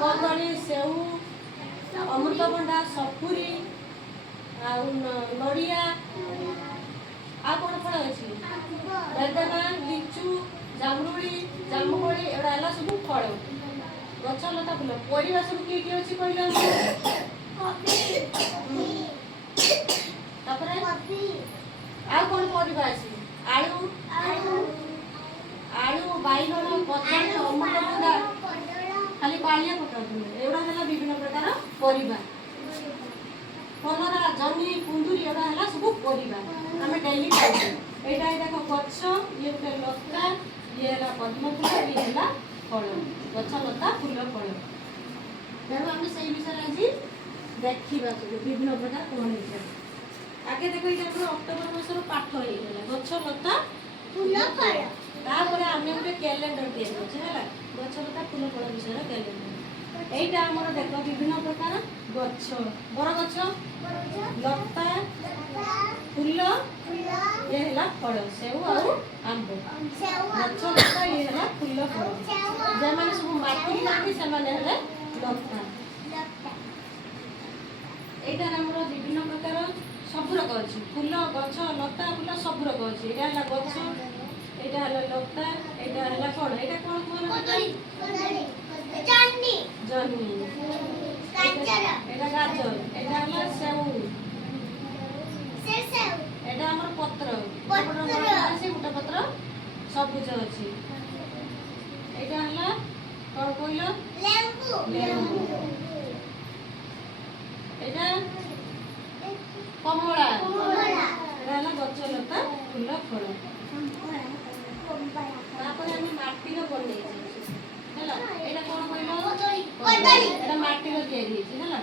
କଦଳୀ ସେଉ ଅମୃତଭଣ୍ଡା ସପୁରୀ ଆଉ ନଡ଼ିଆ ଆଉ କ'ଣ ଫଳ ଅଛି ବେଦନା ଲିଚୁ ଜାମୁଳି ଜାମୁକୋଳି ଏଗୁଡ଼ା ହେଲା ସବୁ ଫଳ ଗଛ ଲତା ଫୁଲ ପରିବା ସବୁ କିଏ କିଏ ଅଛି କହିଲ ତାପରେ ଆଉ କ'ଣ ପରିବା ଅଛି ଆଳୁ ଆଳୁ ବାଇଗଣ କଦଳୀ ଅମୃତଭଣ୍ଡା ଖାଲି ପାଳିଆ ପକାଉଥିଲେ ଏଗୁଡ଼ା ହେଲା ବିଭିନ୍ନ ପ୍ରକାର ପରିବା କଲରା ଜହ୍ନି କୁନ୍ଦୁରି ଏଗୁଡ଼ା ହେଲା ସବୁ ପରିବା ଆମେ ଡେଲି ଖାଉଛୁ ଏଇଟା ଦେଖ ଗଛ ଇଏ ଗୋଟେ ଲତା ଇଏ ହେଲା ପଦ୍ମ ଫୁଲ ଇଏ ହେଲା ଫଳ ଗଛ ଲତା ଫୁଲ ଫଳ ତେଣୁ ଆମେ ସେଇ ବିଷୟରେ ଆଜି ଦେଖିବା ସବୁ ବିଭିନ୍ନ ପ୍ରକାର କ'ଣ ହେଇଥାଏ ଆଗେ ଦେଖ ଏଇଟା ଆମର ଅକ୍ଟୋବର ମାସର ପାଠ ହେଇଗଲା ଗଛ ଲତା ଫୁଲ ଫଳ ତାପରେ ଆମେ ଗୋଟେ କ୍ୟାଲେଣ୍ଡର ତିଆରି କରୁଛେ ହେଲା ଗଛ ଲତା ଫୁଲ ଫଳ ବିଷୟରେ କ୍ୟାଲେଣ୍ଡର এইটা আমার দেখো বিভিন্ন প্রকার গছ বড় গছ লতা ফুল ইয়ে হেলা ফল সেউ আর আম্ব গছ লতা ইয়ে হেলা ফুল ফল যেমানে সব মাটি যাতে সেমানে হেলে লতা এইটা আমার বিভিন্ন প্রকার সবু রকম আছে ফুল গছ লতা ফুল সবু রকম আছে এটা হেলা গছ এটা হেলা লতা এটা হেলা ফল এটা কোন কোন জহ্নি এটা গাজর এটা হলো সেউ এটা আমার পত্র আছে গোটা পত্র সবুজ আছে এটা হলো কোন কইল লেম্বু এটা কমলা এটা হলো গছ লতা ফুল ফল তারপরে আমি মাটির বনেইছি ହେଲା ଏଇଟା କ'ଣ କହିଲ କଦଳୀ ଏଇଟା ମାଟିର ତିଆରି ହେଇଛି ହେଲା